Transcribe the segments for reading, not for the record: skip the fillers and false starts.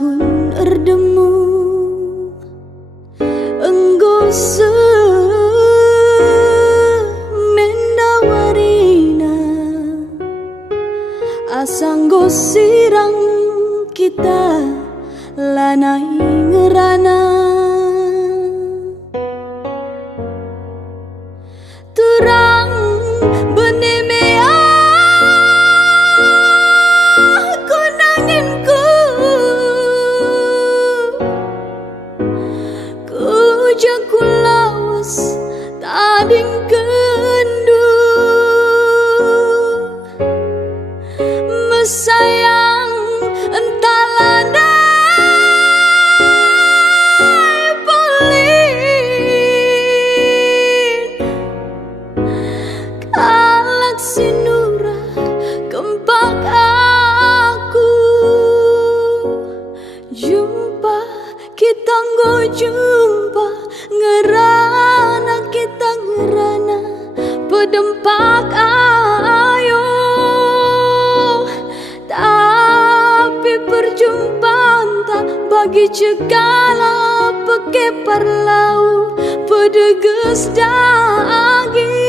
sahun erdemu enggo mendawarina asanggo sirang kita lanai ngerana turang benemea konanginku ku lawas tading kendu mesayang entalana sinura kempak aku jumpa kita nggo jumpa ngerana kita ngerana pedempak ayo tapi perjumpaan tak bagi segala peke parlau pedeges daging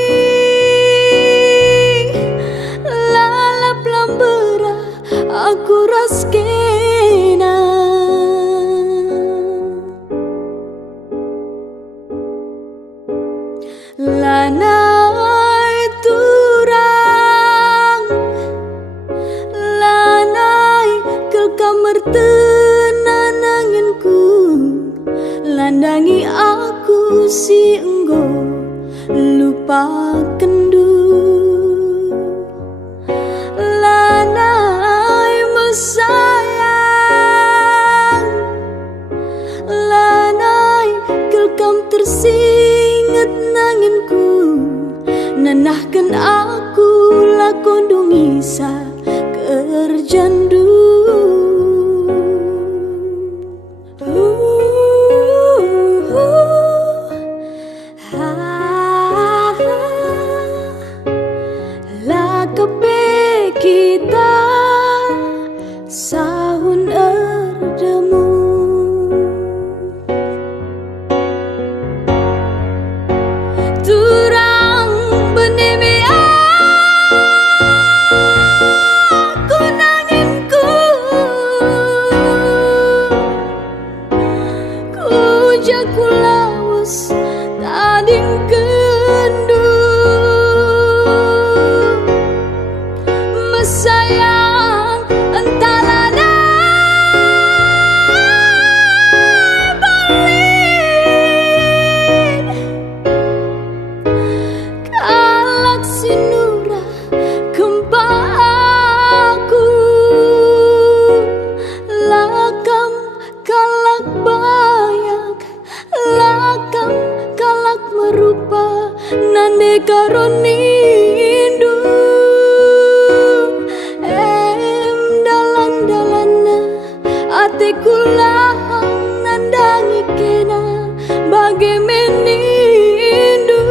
aku raskena lanai turang lanai ke kamar tenananginku landangi aku si enggo lupa kendu sayang lanai kelkam tersinget nanginku nanahkan aku lakon dungisa kerjandu lakape kita sahun erdemu turang benemea konanginku ku jaku lawas tading kendu mesayang entalana balik kalak sinura kempa aku lakam kalak bayak lakam kalak merupa nande karonindu atiku lahang nandangi kena bagai menindu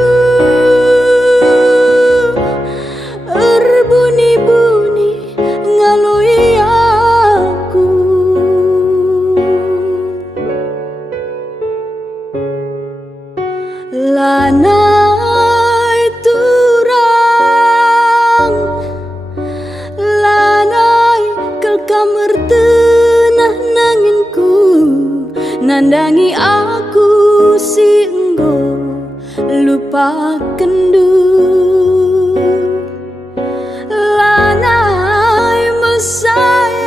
erbuni-buni ngaloi aku lanai turang lanai kelkamar nanginku nandangi aku si enggo lupa kendu lanai mesayang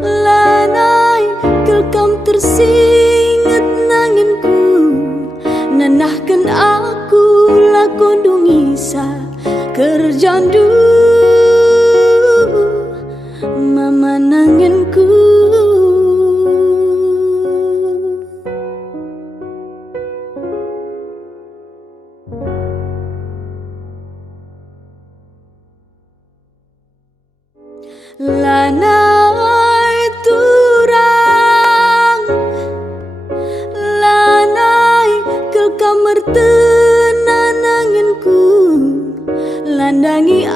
lanai kelkam tersinget nanginku nanahkan aku lakon dungisa kerjandu mama nanginku lanai turang lanai ke kamar tenananginku landangi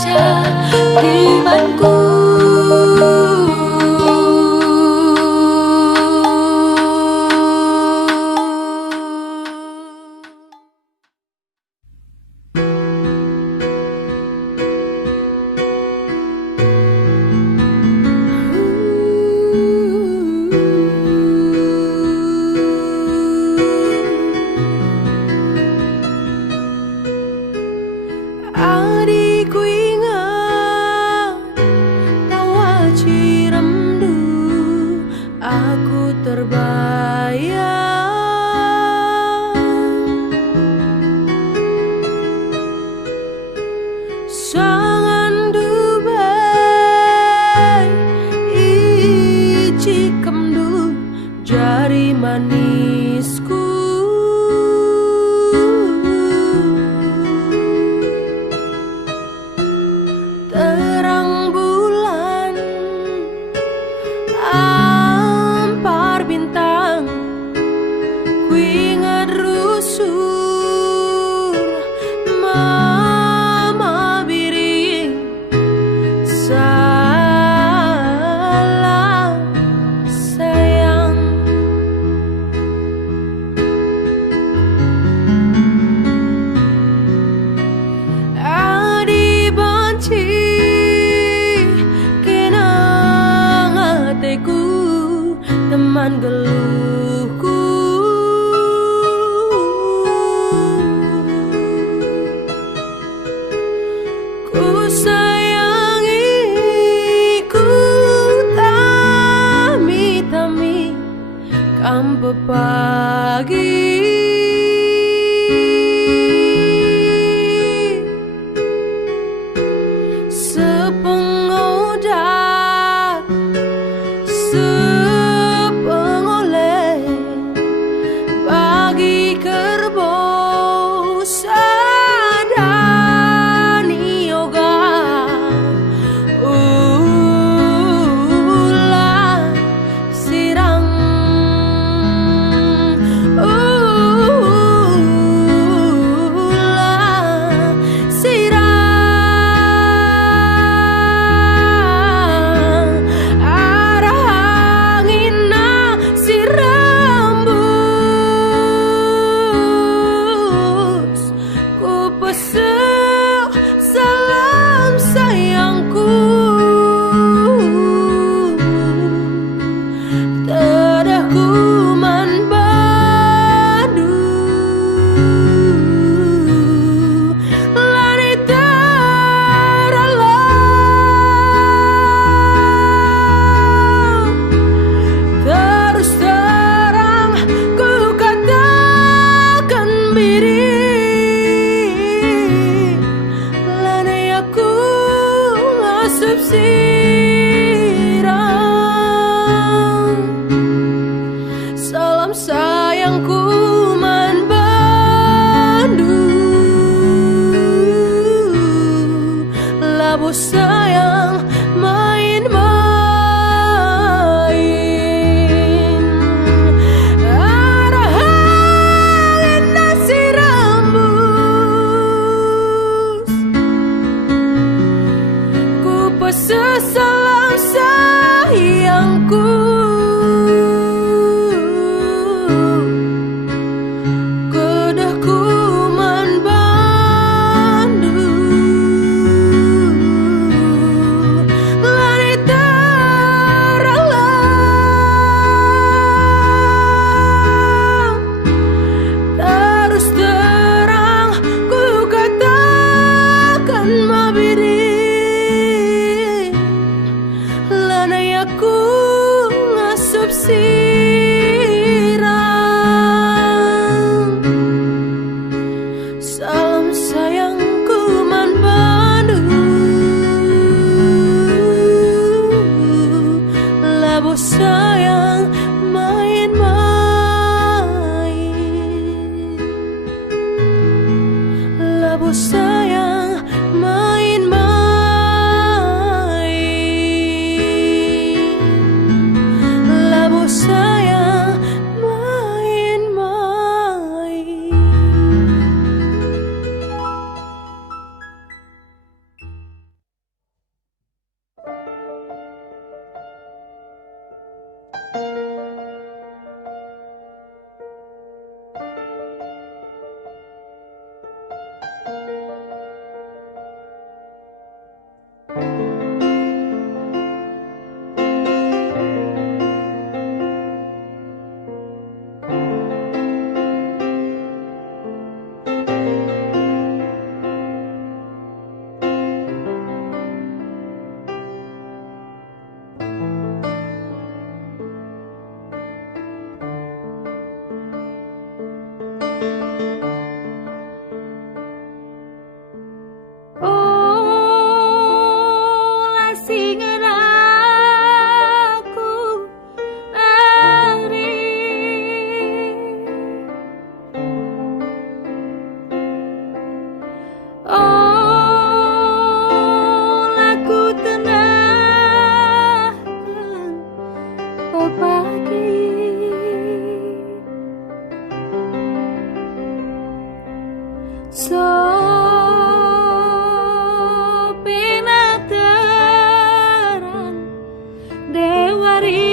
baca imanku. Adikku ingat tawa ciramdu, aku terbayang sangan Dubai icikemdu jari manisku. Terang bulan ampar bintang, ku ingat rusur mama biring salam sayang. Adi benci teman geluhku, ku sayangi, ku tami-tami kampe pagi. Sepengodak sepengoleh bagi kerbau sadani yoga ulah sirang ulah sirang arah angina si rembus, ku pesek salam sayangku. Tadahku man badu lari teralam, terus terang ku katakan biri lanai aku ngasup sirang. Salam sayangku man bandu, labu sayang main-main. Arah angin nasi rembus, ku pesek salam sayangku. Kedahku man bandu lari teralam, terus terang ku katakan mabiri lanai aku ngasup sirang. Salam sayangku man bandu, labu sayang main-main, labu sayang main-main, labu sayang main-main. Oh, laku tenang pagi so penasaran dewari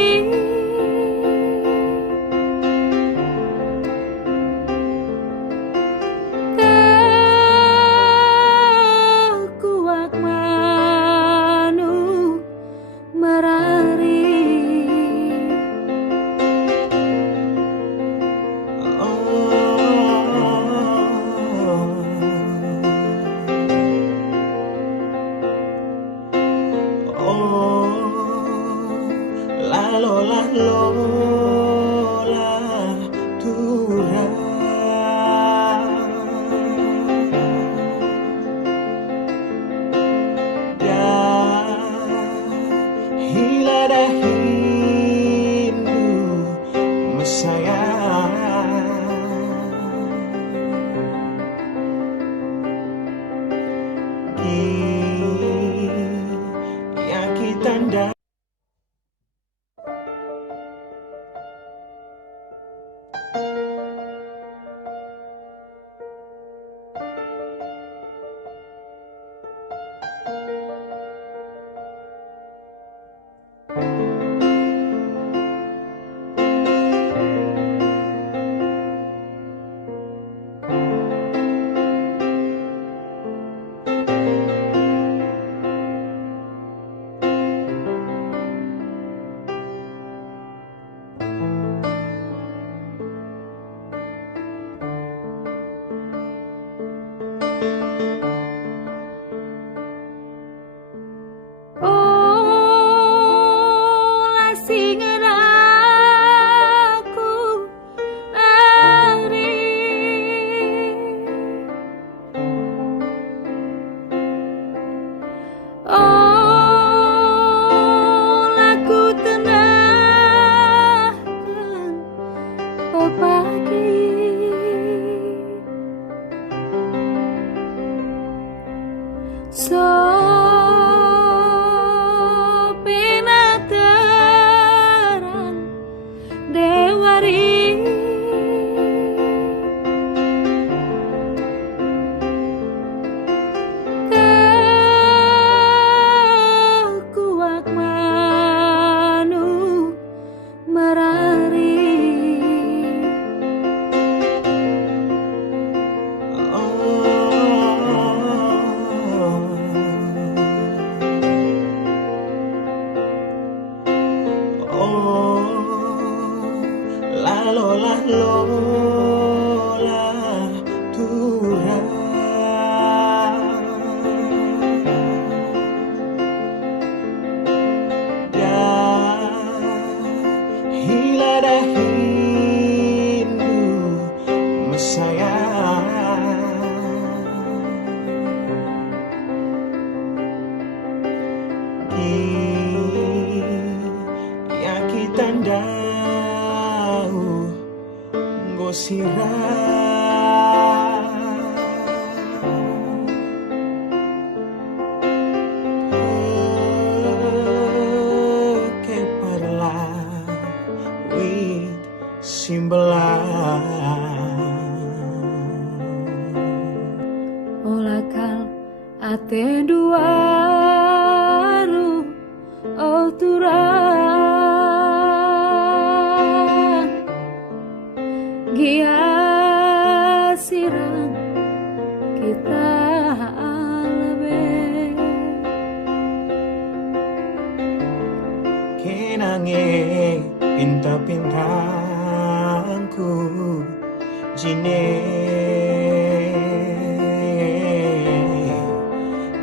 kuat manu merari Lalo la tura hila dah hindu mesayang yang kita ndak so penasaran dewari kuat manu merari Lalo la tura hila dah hindu mesayang yang kita ndak gosirah ke parla wit simbelang olakal ate duaru oturan gia sirang kita albe kenange pinta-pintangku jine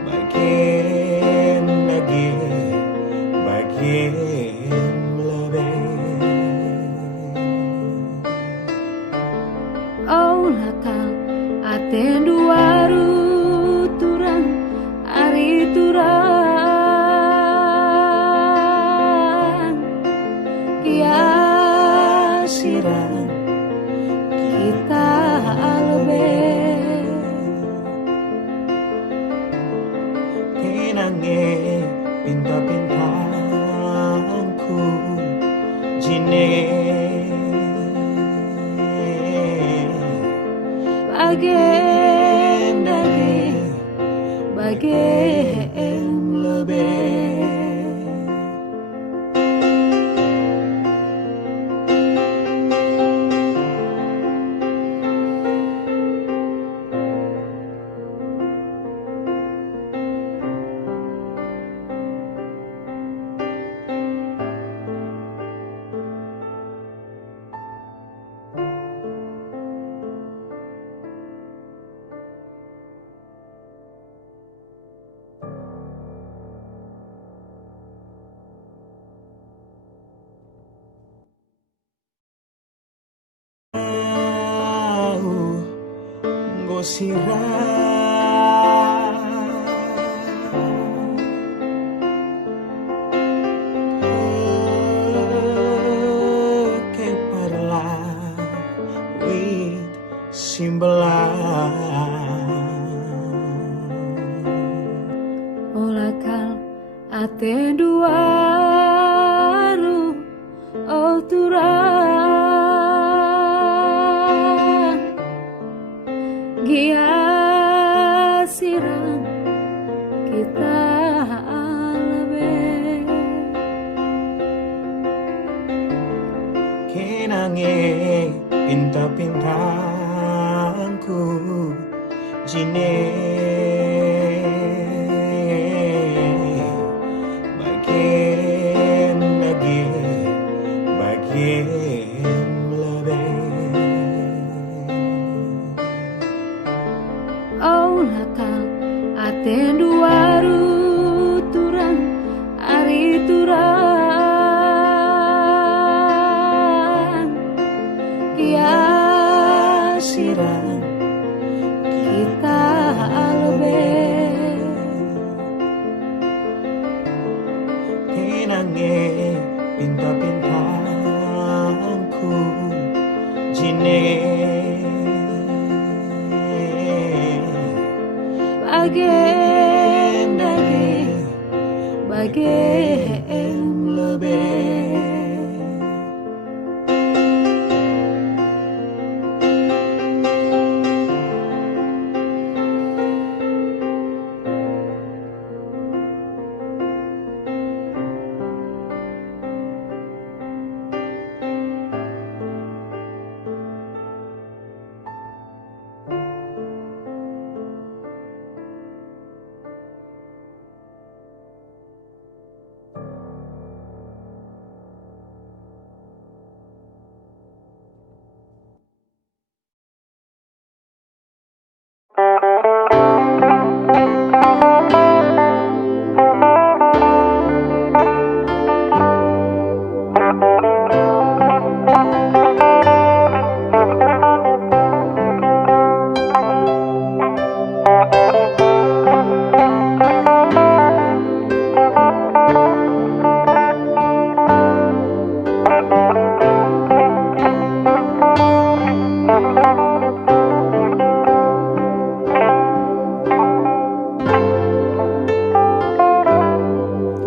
bagian lagi bagian lebih lakal aten duaru turang ari turang kia sirang kita kenange pinta-pintaku jine Bagem daging bagem lebih gosirah ke parla wit simbelah olakal ate duaru oh turang Gia sirang kita lebih kenange pinta-pintaku jine bagem lagi bagem lebih olakal ate duaru turang ari turang Gia sirang kita lebih kenange pinta-pintaku jine bagem daging bagem lebih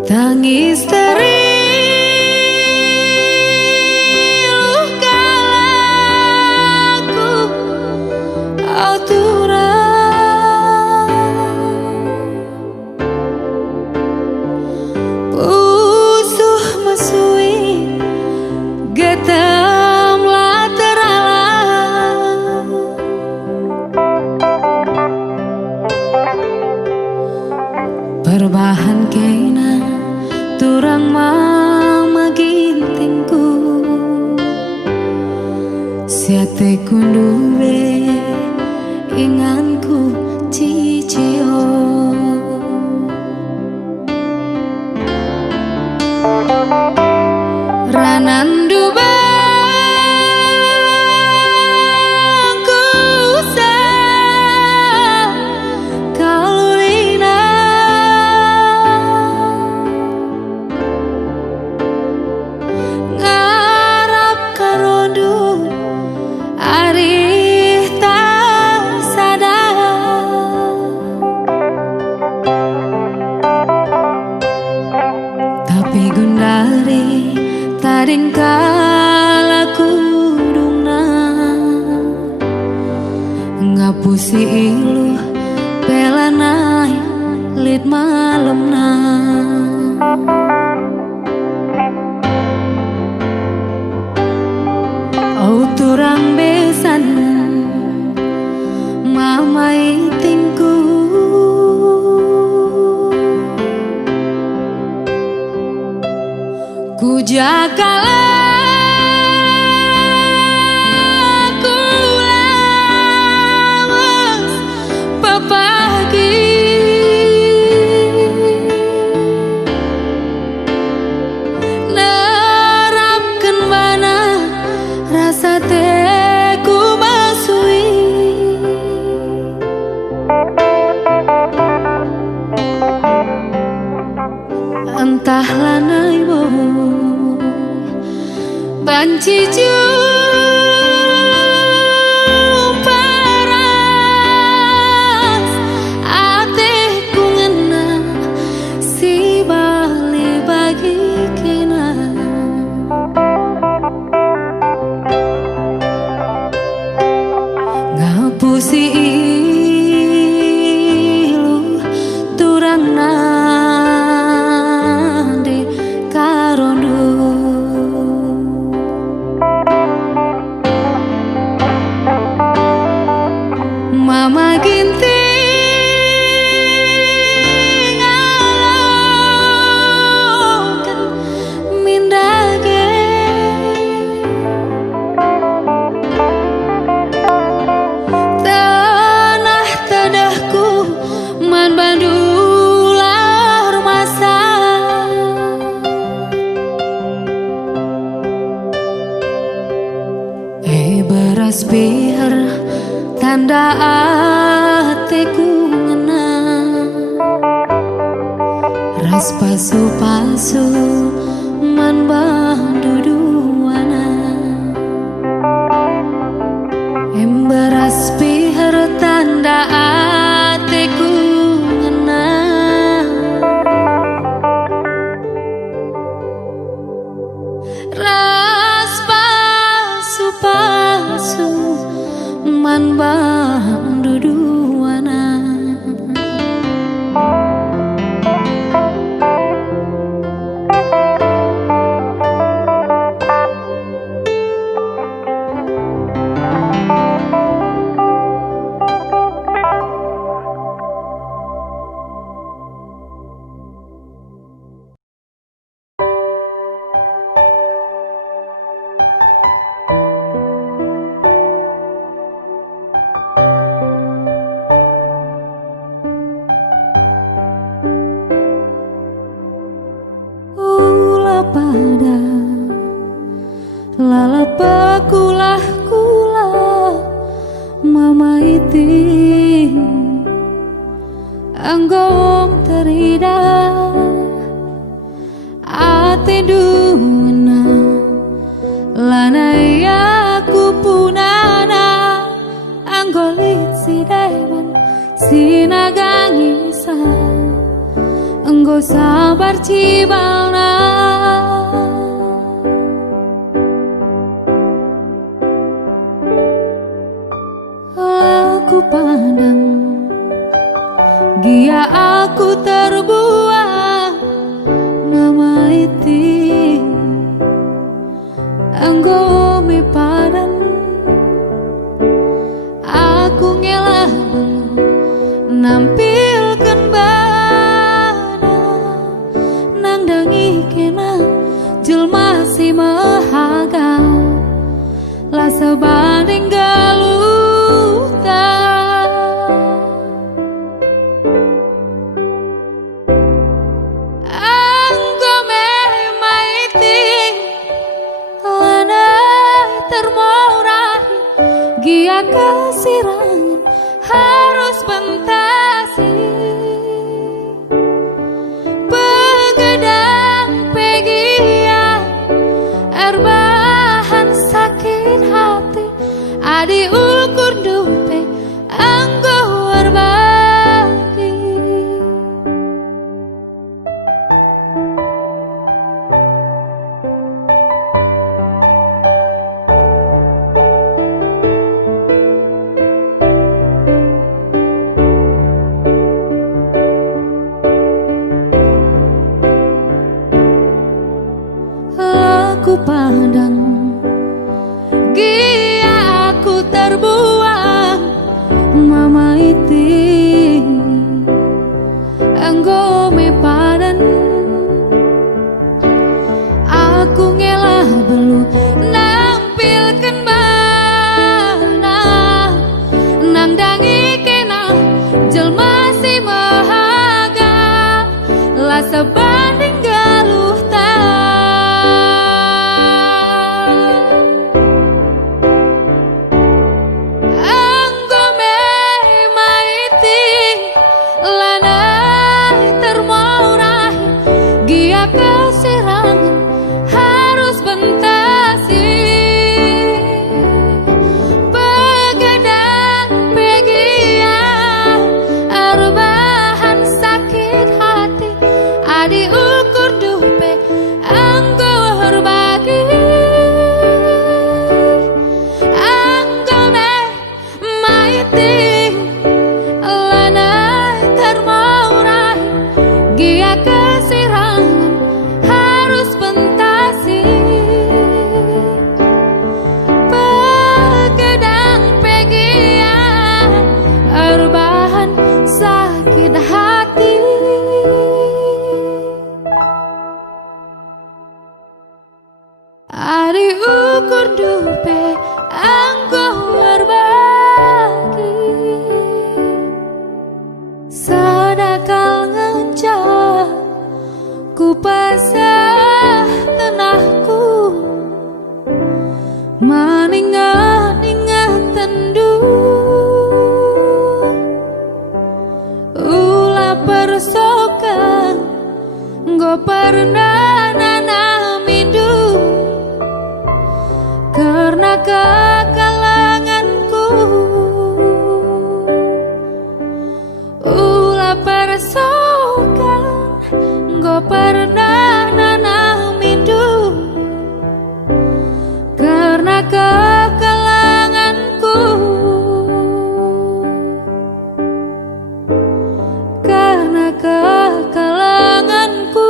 Tangis terilukaku oh turang pusuh mesui getem lateralang perbahan kena turang mama gintingku siate kunduwe inganku cicio ranandu bangku sa kalulina ngarap karodu arih tak sadar Kading kala kudungna ngapusi ilu pelanai lit malemna. Au turang besan mamai tingku ku jagalah ku lawas papagi nerapkan mana rasa teku masui entahlah naibo banci paras ateku ngena si bali bagi kena ngapusi ilu turang nande karondu mama ginting alaukan mindage tanah tadahku man bandular masa beras biar tanda ateku ngena ras pasu-pasu man banduduana beras biar tanda ateku ngena ras pasu-pasu man banduduana. Pada lalapa kulah mama iting anggom terida ate duna lanai aku punana anggolit si dewan sinagangisa enggo sabar cibalna aku pandang gia aku terbuang mama iti anggo me padan aku ngelah nampilkan bana nangdangi kena jelma si mahaga lah sebanding galuta lah sebanding galuh ta anggo me maiti lanai termurah gia kesirangan harus bentasi begadang pegia arbahan sakit hati adi ukur dupe anggo berbagi anggo me maiti lanai termurah gia kesirangan harus bentasi begadang pegia arbahan sakit hati ari ukur dupe anggo berbagi sadakal ngencah ku pasah tenahku maningat-ingat tendu ulah persokan go pernah nanamindu karena kekalanganku ulah persokan go pernah nanamindu karena kekalanganku karena kekalanganku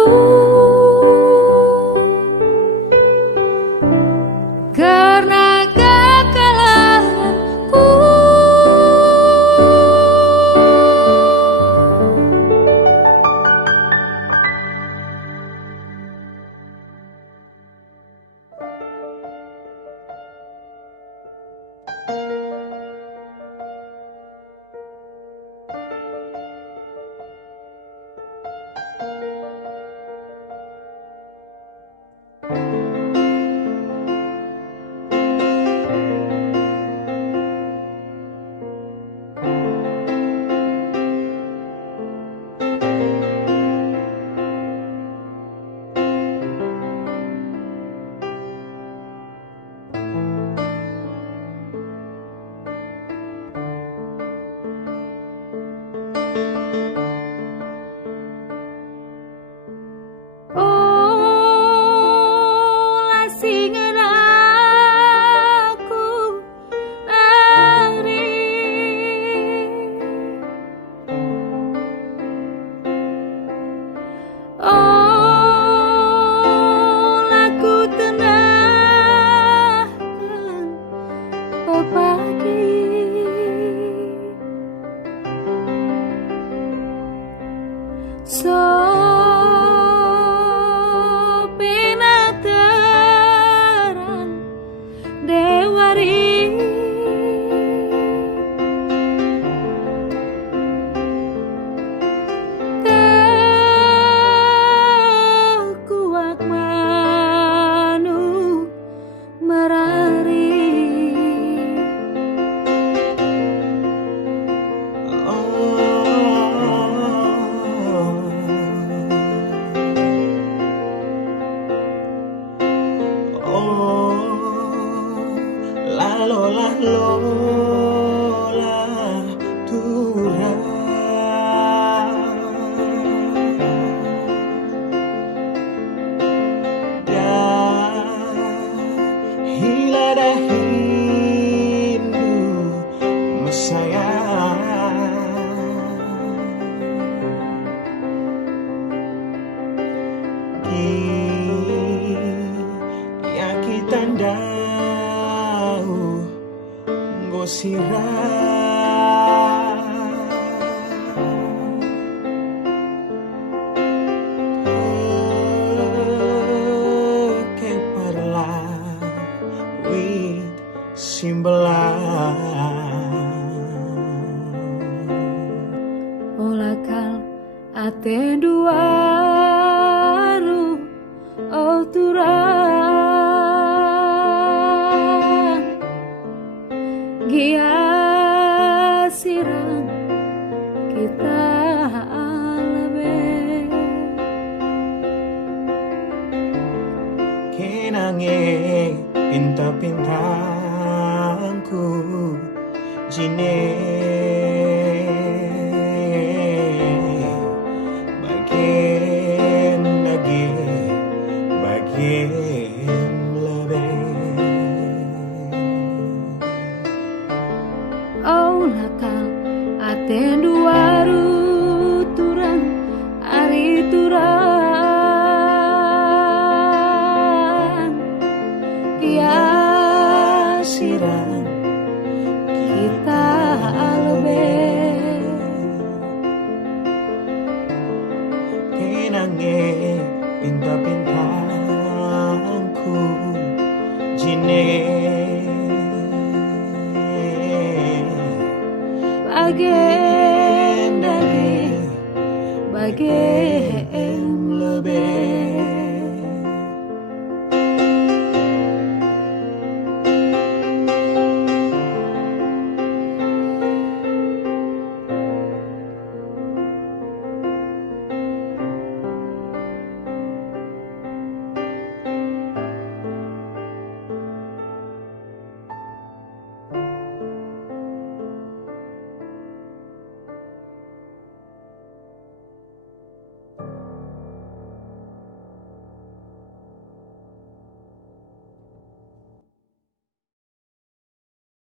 karena kekalanganku tandau gosira ke perla wit simbelan olakal Atenduaru outuran Gia sirang kita albe Kenange pinta-pintangku Jine Bagian lagi Bagian lebih Oh Natal atenduaru turang ari turang Kia sirang kita albe Kenange pinta-pintangku Jine Bagian daging bagian